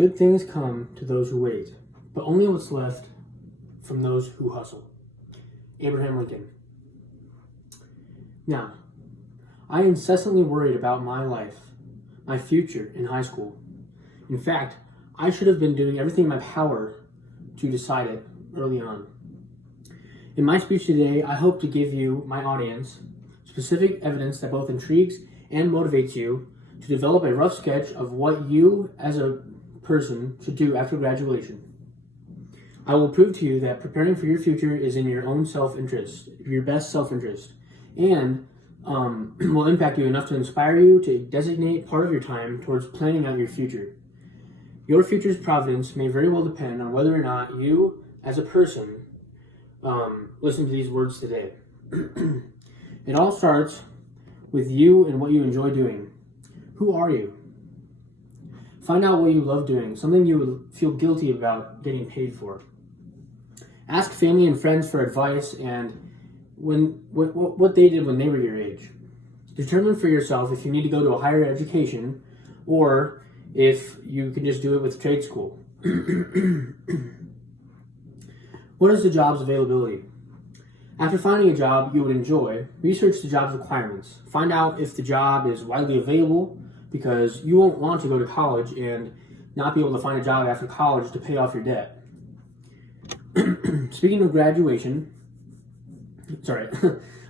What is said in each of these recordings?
Good things come to those who wait, but only what's left from those who hustle. Abraham Lincoln. Now, I incessantly worried about my life, my future in high school. In fact, I should have been doing everything in my power to decide it early on. In my speech today, I hope to give you, my audience, specific evidence that both intrigues and motivates you to develop a rough sketch of what you as a person should do after graduation. I will prove to you that preparing for your future is in your own self-interest, your best self-interest, and will impact you enough to inspire you to designate part of your time towards planning out your future. Your future's providence may very well depend on whether or not you, as a person, listen to these words today. It all starts with you and what you enjoy doing. Who are you? Find out what you love doing, something you would feel guilty about getting paid for. Ask family and friends for advice and what they did when they were your age. Determine for yourself if you need to go to a higher education or if you can just do it with trade school. What is the job's availability? After finding a job you would enjoy, research the job's requirements. Find out if the job is widely available, because you won't want to go to college and not be able to find a job after college to pay off your debt. Speaking of graduation,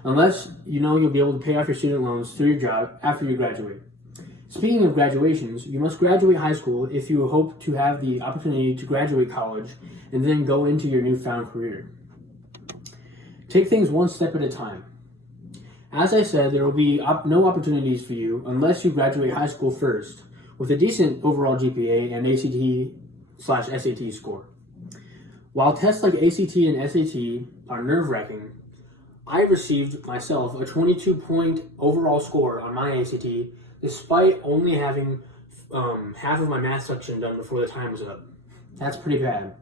unless you know you'll be able to pay off your student loans through your job after you graduate. Speaking of graduations, you must graduate high school if you hope to have the opportunity to graduate college and then go into your newfound career. Take things one step at a time. As I said, there will be no opportunities for you unless you graduate high school first with a decent overall GPA and ACT/SAT score. While tests like ACT and SAT are nerve-wracking, I received myself a 22-point overall score on my ACT despite only having half of my math section done before the time was up. That's pretty bad.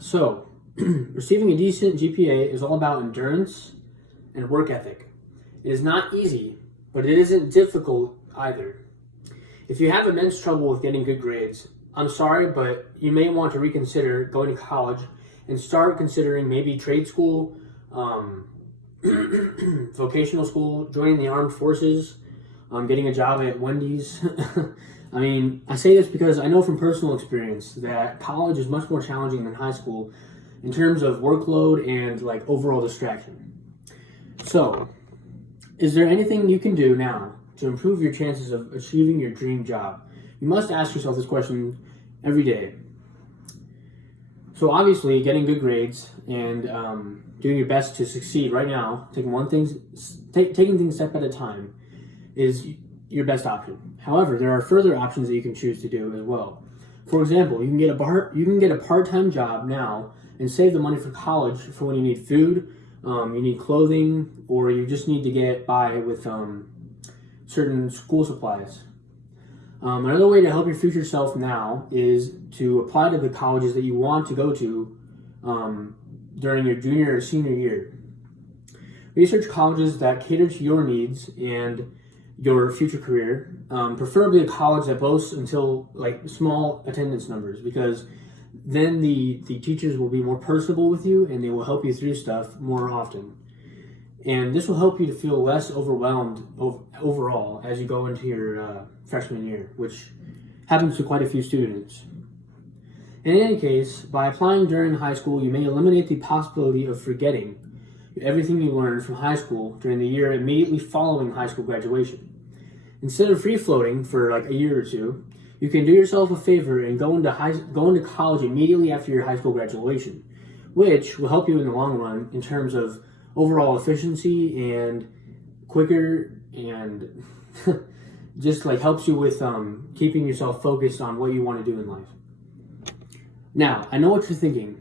So, receiving a decent GPA is all about endurance and work ethic. It is not easy, but it isn't difficult either. If you have immense trouble with getting good grades, I'm sorry, but you may want to reconsider going to college and start considering maybe trade school, vocational school, joining the armed forces, getting a job at Wendy's. I mean, I say this because I know from personal experience that college is much more challenging than high school in terms of workload and overall distraction. So, is there anything you can do now to improve your chances of achieving your dream job? You must ask yourself this question every day. So obviously, getting good grades and doing your best to succeed right now, taking things step at a time, is your best option. However, there are further options that you can choose to do as well. For example, you can get a part-time job now and save the money for college for when you need food, you need clothing, or you just need to get by with certain school supplies. Another way to help your future self now is to apply to the colleges that you want to go to during your junior or senior year. Research colleges that cater to your needs and your future career, preferably a college that boasts until small attendance numbers, because then the teachers will be more personable with you and they will help you through stuff more often. And this will help you to feel less overwhelmed overall as you go into your freshman year, which happens to quite a few students. In any case, by applying during high school, you may eliminate the possibility of forgetting everything you learned from high school during the year immediately following high school graduation. Instead of free-floating for a year or two, you can do yourself a favor and go into college immediately after your high school graduation, which will help you in the long run in terms of overall efficiency and quicker, and just helps you with keeping yourself focused on what you want to do in life. Now, I know what you're thinking.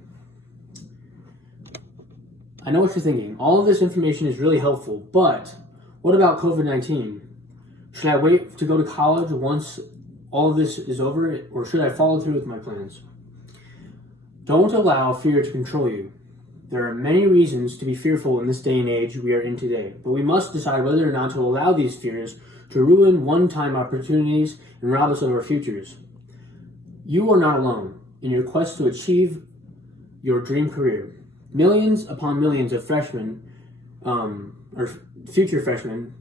All of this information is really helpful, but what about COVID-19? Should I wait to go to college once all of this is over, or should I follow through with my plans? Don't allow fear to control you. There are many reasons to be fearful in this day and age we are in today, but we must decide whether or not to allow these fears to ruin one-time opportunities and rob us of our futures. You are not alone in your quest to achieve your dream career. Millions upon millions of freshmen, or future freshmen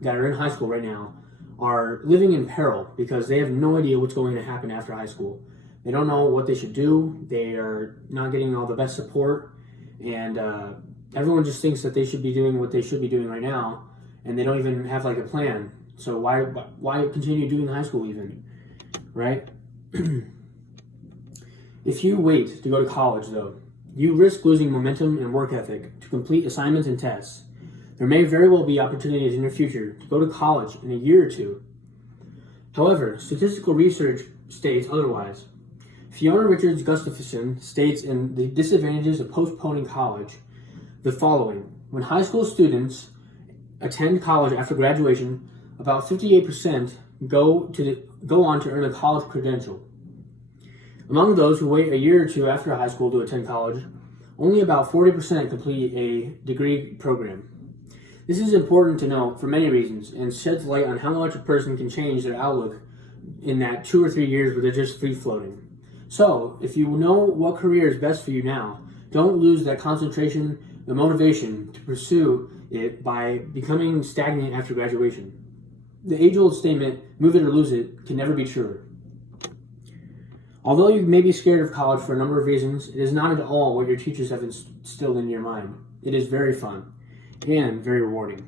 that are in high school right now, are living in peril because they have no idea what's going to happen after high school. They don't know what they should do. They are not getting all the best support, and everyone just thinks that they should be doing what they should be doing right now, and they don't even have like a plan. So why continue doing high school even, right? If you wait to go to college, though, you risk losing momentum and work ethic to complete assignments and tests. There may very well be opportunities in your future to go to college in a year or two. However, statistical research states otherwise. Fiona Richards Gustafson states in The Disadvantages of Postponing College the following: when high school students attend college after graduation, about 58% go on to earn a college credential. Among those who wait a year or two after high school to attend college, only about 40% complete a degree program. This is important to note for many reasons and sheds light on how much a person can change their outlook in that 2 or 3 years where they're just free floating. So, if you know what career is best for you now, don't lose that concentration, the motivation to pursue it by becoming stagnant after graduation. The age-old statement, move it or lose it, can never be truer. Although you may be scared of college for a number of reasons, it is not at all what your teachers have instilled in your mind. It is very fun and very rewarding.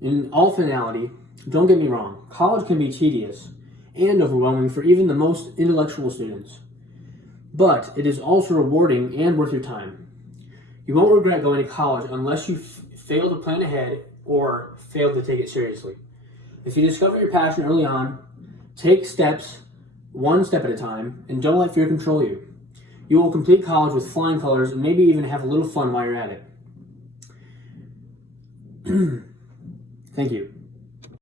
In all finality, don't get me wrong, college can be tedious and overwhelming for even the most intellectual students. But it is also rewarding and worth your time. You won't regret going to college unless you fail to plan ahead or fail to take it seriously. If you discover your passion early on, take steps one step at a time, and don't let fear control you. You will complete college with flying colors and maybe even have a little fun while you're at it. Thank you.